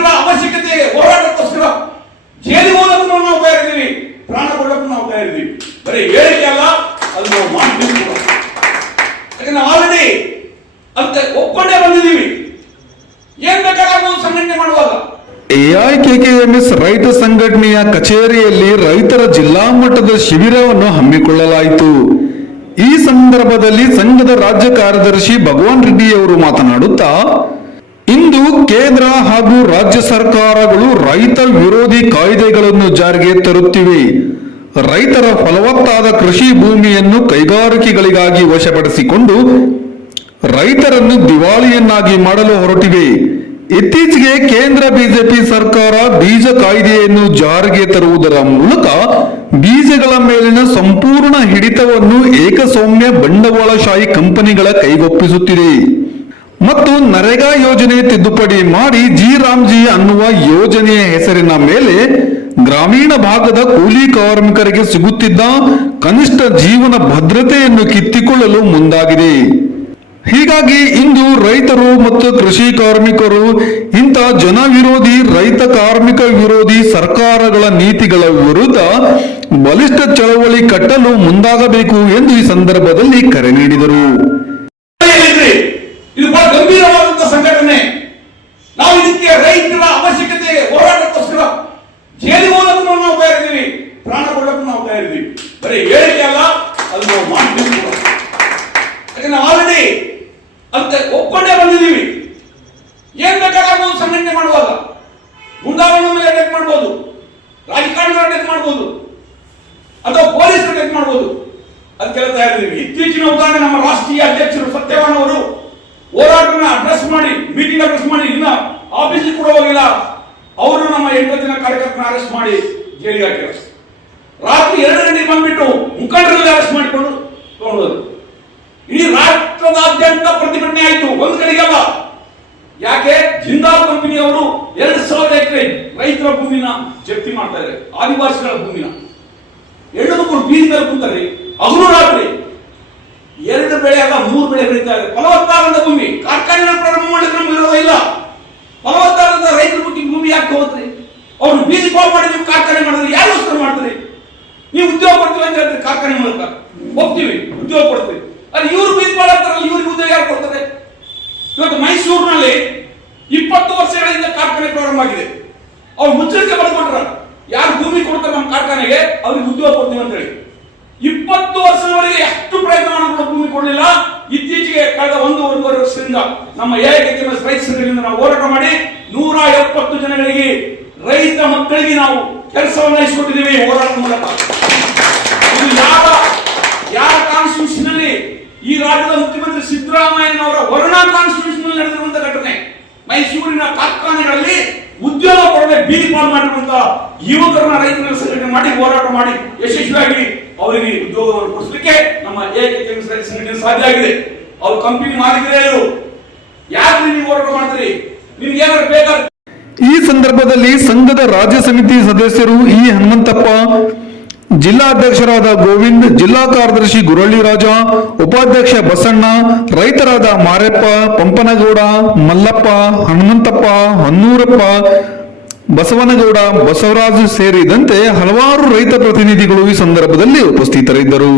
ರೈತರ ಅವಶ್ಯಕತೆ ಹೋರಾಟಕ್ಕೋಸ್ಕರ ಜೈಲಿಗೆ ಹೋಗಕ್ಕೂ ನಾವು ತಯಾರಿದ್ದೀವಿ ಪ್ರಾಣ ಕೊಡಕ್ಕೂ ನಾವು ತಯಾರಿದ್ದೀವಿ ಬರೀ ಹೇಳಿಕೆ ಅಲ್ಲ, ಅದು ನಾವು ಮಾಡಿದ್ದೀವಿ ಯಾಕಂದ್ರೆ ಆಲ್ರೆಡಿ ಅಂತ ಒಪ್ಪಂದ ಬಂದಿದ್ದೀವಿ. ಏನ್ ಬೇಕಾದ್ರೂ ನಾವು ಸಂಘಟನೆ ಮಾಡುವಾಗ. ಎಐಕೆಕೆಎಂಎಸ್ ರೈತ ಸಂಘಟನೆಯ ಕಚೇರಿಯಲ್ಲಿ ರೈತರ ಜಿಲ್ಲಾ ಮಟ್ಟದ ಶಿಬಿರವನ್ನು ಹಮ್ಮಿಕೊಳ್ಳಲಾಯಿತು. ಈ ಸಂದರ್ಭದಲ್ಲಿ ಸಂಘದ ರಾಜ್ಯ ಕಾರ್ಯದರ್ಶಿ ಭಗವಾನ್ ರೆಡ್ಡಿ ಅವರು ಮಾತನಾಡುತ್ತಾ ಇಂದು ಕೇಂದ್ರ ಹಾಗೂ ರಾಜ್ಯ ಸರ್ಕಾರಗಳು ರೈತ ವಿರೋಧಿ ಕಾಯ್ದೆಗಳನ್ನು ಜಾರಿಗೆ ತರುತ್ತಿವೆ. ರೈತರ ಫಲವತ್ತಾದ ಕೃಷಿ ಭೂಮಿಯನ್ನು ಕೈಗಾರಿಕೆಗಳಿಗಾಗಿ ವಶಪಡಿಸಿಕೊಂಡು ರೈತರನ್ನು ದಿವಾಳಿಯನ್ನಾಗಿ ಮಾಡಲು ಹೊರಟಿವೆ. ಇತ್ತೀಚೆಗೆ ಕೇಂದ್ರ ಬಿಜೆಪಿ ಸರ್ಕಾರ ಬೀಜ ಕಾಯ್ದೆಯನ್ನು ಜಾರಿಗೆ ತರುವುದರ ಮೂಲಕ ಬೀಜಗಳ ಮೇಲಿನ ಸಂಪೂರ್ಣ ಹಿಡಿತವನ್ನು ಏಕಸೌಮ್ಯ ಬಂಡವಾಳಶಾಹಿ ಕಂಪನಿಗಳ ಕೈಗೊಪ್ಪಿಸುತ್ತಿದೆ. ಮತ್ತು ನರೇಗಾ ಯೋಜನೆ ತಿದ್ದುಪಡಿ ಮಾಡಿ ಜಿ ರಾಮ್ಜಿ ಅನ್ನುವ ಯೋಜನೆಯ ಹೆಸರಿನ ಮೇಲೆ ಗ್ರಾಮೀಣ ಭಾಗದ ಕೂಲಿ ಕಾರ್ಮಿಕರಿಗೆ ಸಿಗುತ್ತಿದ್ದ ಕನಿಷ್ಠ ಜೀವನ ಭದ್ರತೆಯನ್ನು ಕಿತ್ತಿಕೊಳ್ಳಲು ಮುಂದಾಗಿದೆ. ಹೀಗಾಗಿ ಇಂದು ರೈತರು ಮತ್ತು ಕೃಷಿ ಕಾರ್ಮಿಕರು ಇಂಥ ಜನ ವಿರೋಧಿ ರೈತ ಕಾರ್ಮಿಕ ವಿರೋಧಿ ಸರ್ಕಾರಗಳ ನೀತಿಗಳ ವಿರುದ್ಧ ಬಲಿಷ್ಠ ಚಳವಳಿ ಕಟ್ಟಲು ಮುಂದಾಗಬೇಕು ಎಂದು ಈ ಸಂದರ್ಭದಲ್ಲಿ ಕರೆ ನೀಡಿದರು ಹೇಳಿದ್ರಿ ಇದು ಬಹಳ ಗಂಭೀರವಾದಂತ ಸಂಘಟನೆ ನಾವು ಇದಕ್ಕೆ ರೈತರ ಅವಶ್ಯಕತೆ ಹೋರಾಟಕ್ಕೋಸ್ಕರ ಜೈಲಿಗೆ ಹೋಗಕ್ಕೂ ನಾವು ತಯಾರಿದ್ದೀವಿ ಪ್ರಾಣ ಕೊಡಕ್ಕೂ ನಾವು ತಯಾರಿದ್ವಿ ಬರೀ ಹೇಳಿಕೆ ಅಲ್ಲ, ಅದು ನಾವು ಮಾಡಿ. ಯಾಕಂದ್ರೆ ಆಲ್ರೆಡಿ ಅಂತ ಒಪ್ಪಂಡೆ ಬಂದಿದ್ದೀವಿ. ಏನ್ ಬೇಕಾದ್ರೆ ನಾವು ಸಂಘಟನೆ ಮಾಡುವಾಗ ಗುಂಡಾವಣ ಮೇಲೆ ಅಟ್ಯಾಕ್ ಮಾಡ್ಬೋದು, ರಾಜಕಾರಣಿಗಳ ಅಟ್ಯಾಕ್ ಮಾಡ್ಬೋದು, ಅಥವಾ ಪೊಲೀಸ್ ಅಟ್ಯಾಕ್ ಮಾಡ್ಬೋದು. ಅದಕ್ಕೆಲ್ಲ ತಯಾರಿದ್ದೀವಿ. ಇತ್ತೀಚಿನ ಉದಾಹರಣೆ ನಮ್ಮ ರಾಷ್ಟ್ರೀಯ ಅಧ್ಯಕ್ಷರು ಸತ್ಯವಾನ್ ಅವರು ಹೋರಾಟನ ಅಡ್ರೆಸ್ ಮಾಡಿ ಮೀಟಿಂಗ್ ಅಡ್ರೆಸ್ ಮಾಡಿ, ಇನ್ನ ಆಫೀಸಿಗೆ ಕೂಡ ಹೋಗಿಲ್ಲ. ಅವರು ನಮ್ಮ ಎಂಟು ದಿನ ಕಾರ್ಯಕರ್ತನ ಅರೆಸ್ಟ್ ಮಾಡಿ, ಜೈಲಿಗೆ ಹಾಕಿರ ರಾತ್ರಿ ಎರಡು ಗಂಟೆಗೆ ಬಂದ್ಬಿಟ್ಟು ಮುಖಂಡರಲ್ಲಿ ಅರೆಸ್ಟ್ ಮಾಡಿಕೊಂಡು ತಗೊಂಡೋದ್ರು ಇಡೀ ರಾಷ್ಟ್ರದಾದ್ಯಂತ ಪ್ರತಿಭಟನೆ ಆಯಿತು. ಒಂದು ಕಡೆಗೆ ಅಲ್ಲ. ಯಾಕೆ? ಜಿಂದಾಲ್ ಕಂಪನಿಯವರು ಎರಡು ಸಾವಿರ ಎಕರೆ ರೈತರ ಭೂಮಿನ ಜಪ್ತಿ ಮಾಡ್ತಾರೆ ಆದಿವಾಸಿಗಳ ಭೂಮಿನ. ಎರಡು ಮೂರು ಮೇಲೆ ಕುಂತಾರೆ ಹಗಲು ರಾತ್ರಿ ಎರಡು ಬೆಳೆ ಅಲ್ಲ, ಮೂರು ಬೆಳೆ ಬೆಳೀತಾರೆ ಇದೆ. ಫಲವತ್ತಾದಂತ ಭೂಮಿ. ಕಾರ್ಖಾನೆ ಪ್ರಾರಂಭ ಮಾಡಲಿಕ್ಕೆ ನಮ್ಗೆ ವಿರೋಧ ಇಲ್ಲ ಫಲವತ್ತಾದಂತ ರೈತರ ಬಗ್ಗೆ ಭೂಮಿ ಯಾಕೆ ಹೋಗ್ರಿ ಅವ್ರು ಬೀದಿ ಪಾಲ್ ಮಾಡಿ ನೀವು ಕಾರ್ಖಾನೆ ಮಾಡಿದ್ರೆ ಯಾರಿಗೋಸ್ಕರ ಮಾಡ್ತೀರಿ ನೀವು ಕೊಡ್ತೀವಿ ಕಾರ್ಖಾನೆ ಮೂಲಕ. ಹೋಗ್ತೀವಿ, ಉದ್ಯೋಗ ಕೊಡ್ತೀವಿ. ಅಲ್ಲಿ ಇವ್ರು ಬೀದಿ ಪಾಲ್ ಇವ್ರಿಗೆ ಉದ್ಯೋಗ ಯಾರು ಕೊಡ್ತಾರೆ? ಇವತ್ತು ಮೈಸೂರಿನಲ್ಲಿ ಇಪ್ಪತ್ತು ವರ್ಷಗಳಿಂದ ಕಾರ್ಖಾನೆ ಪ್ರಾರಂಭ ಆಗಿದೆ. ಅವ್ರು ಮುಚ್ಚಳಿಕೆ ಬರ್ಕೊಟ್ರ ಯಾರು ಭೂಮಿ ಕೊಡ್ತಾರೆ ನಮ್ಮ ಕಾರ್ಖಾನೆಗೆ, ಅವ್ರಿಗೆ ಉದ್ಯೋಗ ಕೊಡ್ತೀವಿ ಅಂತ ಹೇಳಿ ಇಪ್ಪತ್ತು ವರ್ಷದವರೆಗೆ ಎಷ್ಟು ಪ್ರಯತ್ನ ಮಾಡಿದ್ರು ಭೂಮಿ ಕೊಡಲಿಲ್ಲ. ಇತ್ತೀಚೆಗೆ ಕಳೆದ ಒಂದು, ಒಂದೂವರೆ ವರ್ಷದಿಂದ ನಮ್ಮ ಎಐಕೆ ರೈತ ಸಂಘದಿಂದ ನಾವು ಹೋರಾಟ ಮಾಡಿ ನೂರ ಎಪ್ಪತ್ತು ಜನಗಳಿಗೆ ರೈತ ಮಕ್ಕಳಿಗೆ ನಾವು ಕೆಲಸವನ್ನು ಇಸ್ಕೊಟ್ಟಿದ್ದೀವಿ ಹೋರಾಟ ಮೂಲಕ. ಮೈಸೂರಿನ ಕಾರ್ಖಾನೆಗಳಲ್ಲಿ ಉದ್ಯೋಗ ಕೊಡದೆ ಬೀದಿ ಪಾಲ್ ಮಾಡಿರುವಂತ ಯುವಕರನ್ನ ರೈತರ ಸಂಘಟನೆ ಮಾಡಿ, ಹೋರಾಟ ಮಾಡಿ ಯಶಸ್ವಿಯಾಗಿ ಅವರಿಗೆ ಉದ್ಯೋಗವನ್ನು ಕೊಡಿಸಲಿಕ್ಕೆ ನಮ್ಮ ಏಕೈಕ ಸಂಘಟನೆ ಸಾಧ್ಯ ಆಗಿದೆ. ಅವ್ರ ಕಂಪನಿ ಮಾಲೀಕರು ಯಾಕೆ ನೀವು ಹೋರಾಟ ಮಾಡ್ತೀರಿ? ನಿಮ್ಗೆ ಏನಾದ್ರು ಬೇಕಾದ್ರೆ ಈ ಸಂದರ್ಭದಲ್ಲಿ ಸಂಘದ ರಾಜ್ಯ ಸಮಿತಿ ಸದಸ್ಯರು ಈ ಹನುಮಂತಪ್ಪ ಜಿಲ್ಲಾಧ್ಯಕ್ಷರಾದ ಗೋವಿಂದ್, ಜಿಲ್ಲಾ ಕಾರ್ಯದರ್ಶಿ ಗುರಳ್ಳಿ ರಾಜ ಉಪಾಧ್ಯಕ್ಷ ಬಸಣ್ಣ, ರೈತರಾದ ಮಾರೆಪ್ಪ, ಪಂಪನಗೌಡ, ಮಲ್ಲಪ್ಪ, ಹನುಮಂತಪ್ಪ, ಹನ್ನೂರಪ್ಪ, ಬಸವನಗೌಡ, ಬಸವರಾಜು ಸೇರಿದಂತೆ ಹಲವಾರು ರೈತ ಪ್ರತಿನಿಧಿಗಳು ಈ ಸಂದರ್ಭದಲ್ಲಿ ಉಪಸ್ಥಿತರಿದ್ದರು.